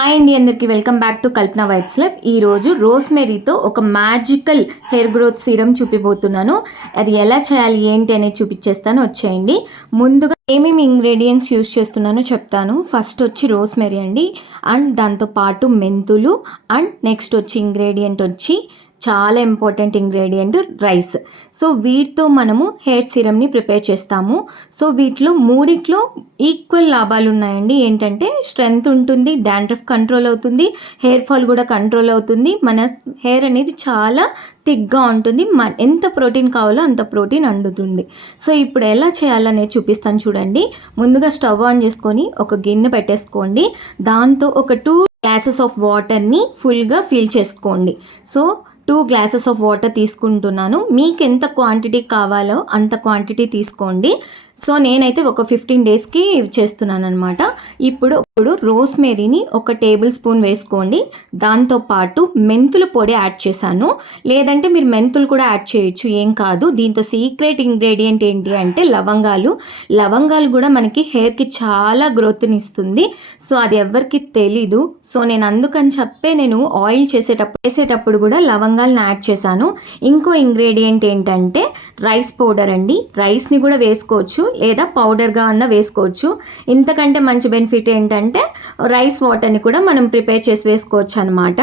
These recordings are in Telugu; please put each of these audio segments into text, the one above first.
హాయ్ అండి అందరికీ. Welcome back to Kalpana vibes life. ఈరోజు రోస్మెరీతో ఒక మ్యాజికల్ హెయిర్ గ్రోత్ సీరం చూపిపోతున్నాను అది ఎలా చేయాలి ఏంటి అనేది చూపించేస్తాను వచ్చేయండి. ముందుగా ఏమేమి ఇంగ్రీడియంట్స్ యూస్ చేస్తున్నానో చెప్తాను. ఫస్ట్ వచ్చి రోస్మెరీ అండి. అండ్ దాంతో పాటు మెంతులు. అండ్ నెక్స్ట్ వచ్చి ఇంగ్రీడియంట్ వచ్చి చాలా ఇంపార్టెంట్ ఇంగ్రీడియంట్ రైస్ సో వీటితో మనము హెయిర్ సిరమ్ని ప్రిపేర్ చేస్తాము. సో వీటిలో మూడిట్లో ఈక్వల్ లాభాలు ఉన్నాయండి. ఏంటంటే స్ట్రెంగ్త్ ఉంటుంది డాండ్రఫ్ కంట్రోల్ అవుతుంది హెయిర్ ఫాల్ కూడా కంట్రోల్ అవుతుంది. మన హెయిర్ అనేది చాలా థిక్గా ఉంటుంది. మ ఎంత ప్రోటీన్ కావాలో అంత ప్రోటీన్ అందుతుంది. సో ఇప్పుడు ఎలా చేయాలనేది చూపిస్తాను చూడండి. ముందుగా స్టవ్ ఆన్ చేసుకొని ఒక గిన్నె పెట్టేసుకోండి. దాంతో ఒక టూ గ్లాసెస్ ఆఫ్ వాటర్ని ఫుల్గా ఫిల్ చేసుకోండి. So two glasses of water తీసుకుంటున్నాను. మీకు ఎంత క్వాంటిటీ కావాలో అంత క్వాంటిటీ తీసుకోండి. సో నేనైతే ఒక ఫిఫ్టీన్ డేస్కి చేస్తున్నాను అనమాట ఇప్పుడు ఇప్పుడు రోస్మేరీని ఒక టేబుల్ స్పూన్ వేసుకోండి. దాంతోపాటు మెంతుల పొడి యాడ్ చేశాను. లేదంటే మీరు మెంతులు కూడా యాడ్ చేయొచ్చు ఏం కాదు. దీంతో సీక్రెట్ ఇంగ్రీడియంట్ ఏంటి అంటే లవంగాలు. లవంగాలు కూడా మనకి హెయిర్కి చాలా గ్రోత్ని ఇస్తుంది. సో అది ఎవరికి తెలీదు. సో నేను అందుకని చెప్పే నేను ఆయిల్ చేసేటప్పుడు చేసేటప్పుడు కూడా లవంగాలను యాడ్ చేశాను. ఇంకో ఇంగ్రీడియంట్ ఏంటంటే రైస్ పౌడర్ అండి. రైస్ని కూడా వేసుకోవచ్చు. లేదా పౌడర్గా అన్న వేసుకోవచ్చు. ఇంతకంటే మంచి బెనిఫిట్ ఏంటంటే రైస్ వాటర్ని కూడా మనం ప్రిపేర్ చేసి వేసుకోవచ్చు అనమాట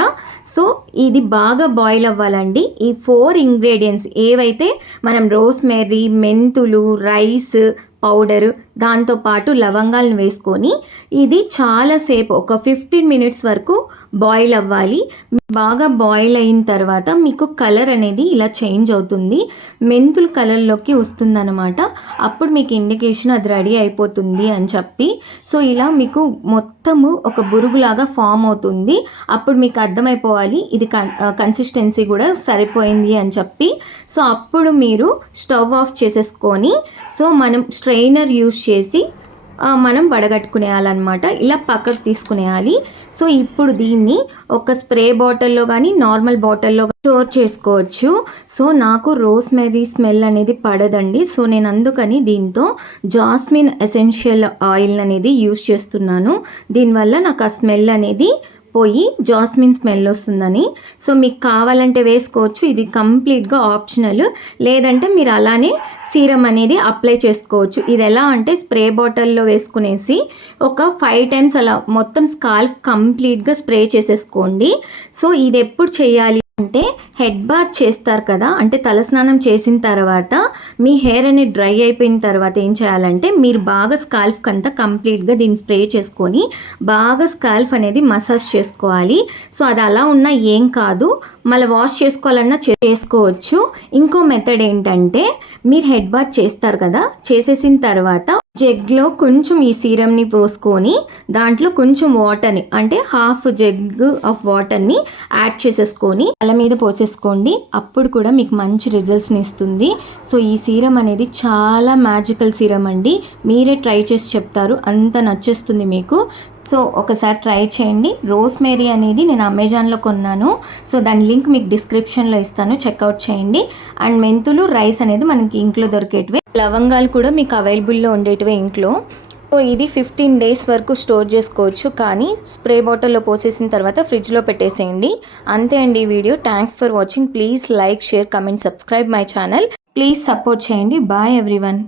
సో ఇది బాగా బాయిల్ అవ్వాలండి. ఈ ఫోర్ ఇంగ్రీడియంట్స్ ఏవైతే మనం రోస్మెర్రీ మెంతులు రైస్ పౌడరు దాంతోపాటు లవంగాలను వేసుకొని ఇది చాలాసేపు ఒక ఫిఫ్టీన్ మినిట్స్ వరకు బాయిల్ అవ్వాలి. బాగా బాయిల్ అయిన తర్వాత మీకు కలర్ అనేది ఇలా చేంజ్ అవుతుంది. మెంతులు కలర్లోకి వస్తుందన్నమాట. అప్పుడు మీకు ఇండికేషన్ అది రెడీ అయిపోతుంది అని చెప్పి. సో ఇలా మీకు మొత్తము ఒక బురుగులాగా ఫామ్ అవుతుంది. అప్పుడు మీకు అర్థమైపోవాలి ఇది కన్సిస్టెన్సీ కూడా సరిపోయింది అని చెప్పి. సో అప్పుడు మీరు స్టవ్ ఆఫ్ చేసేసుకొని సో మనం స్ట్రైనర్ యూస్ చేసి మనం వడగట్టుకునేయాలన్నమాట. ఇలా పక్కకు తీసుకునేయాలి. సో ఇప్పుడు దీన్ని ఒక స్ప్రే బాటిల్లో కానీ నార్మల్ బాటిల్లో స్టోర్ చేసుకోవచ్చు. సో నాకు రోస్మెరీ స్మెల్ అనేది పడదండి. సో నేను అందుకని దీంతో జాస్మిన్ ఎసెన్షియల్ ఆయిల్ అనేది యూస్ చేస్తున్నాను. దీనివల్ల నాకు ఆ స్మెల్ అనేది పోయి జాస్మిన్ స్మెల్ వస్తుందని. సో మీకు కావాలంటే వేసుకోవచ్చు. ఇది కంప్లీట్గా ఆప్షనల్. లేదంటే మీరు అలానే సీరం అనేది అప్లై చేసుకోవచ్చు. ఇది ఎలా అంటే స్ప్రే బాటిల్లో వేసుకునేసి ఒక ఫైవ్ టైమ్స్ అలా మొత్తం స్కాల్ఫ్ కంప్లీట్గా స్ప్రే చేసేసుకోండి. సో ఇది ఎప్పుడు చేయాలి? అంటే హెడ్ బాత్ చేస్తారు కదా అంటే తలస్నానం చేసిన తర్వాత మీ హెయిర్ అనేది డ్రై అయిపోయిన తర్వాత ఏం చేయాలంటే మీరు బాగా స్కాల్ఫ్ అంతా కంప్లీట్గా దీన్ని స్ప్రే చేసుకొని బాగా స్కాల్ఫ్ అనేది మసాజ్ చేసుకోవాలి. సో అది అలా ఉన్నా ఏం కాదు మళ్ళీ వాష్ చేసుకోవాలన్నా చేసుకోవచ్చు. ఇంకో మెథడ్ ఏంటంటే మీరు హెడ్ బాత్ చేస్తారు కదా చేసేసిన తర్వాత జగ్లో కొంచెం ఈ సీరమ్ని పోసుకొని దాంట్లో కొంచెం వాటర్ని అంటే హాఫ్ జగ్ ఆఫ్ వాటర్ని యాడ్ చేసేసుకొని తల మీద పోసేసుకోండి. అప్పుడు కూడా మీకు మంచి రిజల్ట్స్ని ఇస్తుంది. సో ఈ సీరం అనేది చాలా మ్యాజికల్ సీరం అండి. మీరే ట్రై చేసి చెప్తారు. అంత నచ్చేస్తుంది మీకు. సో ఒకసారి ట్రై చేయండి. రోస్ మేరీ అనేది నేను అమెజాన్లో కొన్నాను. సో దాని లింక్ మీకు డిస్క్రిప్షన్లో ఇస్తాను. చెక్అవుట్ చేయండి. అండ్ మెంతులు రైస్ అనేది మనకి ఇంట్లో దొరికేటివే. లవంగాలు కూడా మీకు అవైలబుల్లో ఉండేటివే ఇంట్లో. సో ఇది ఫిఫ్టీన్ డేస్ వరకు స్టోర్ చేసుకోవచ్చు. కానీ స్ప్రే బాటిల్లో పోసేసిన తర్వాత ఫ్రిడ్జ్లో పెట్టేసేయండి. అంతే అండి ఈ video. Thanks for watching please like share comment subscribe my channel please support చేయండి. Bye everyone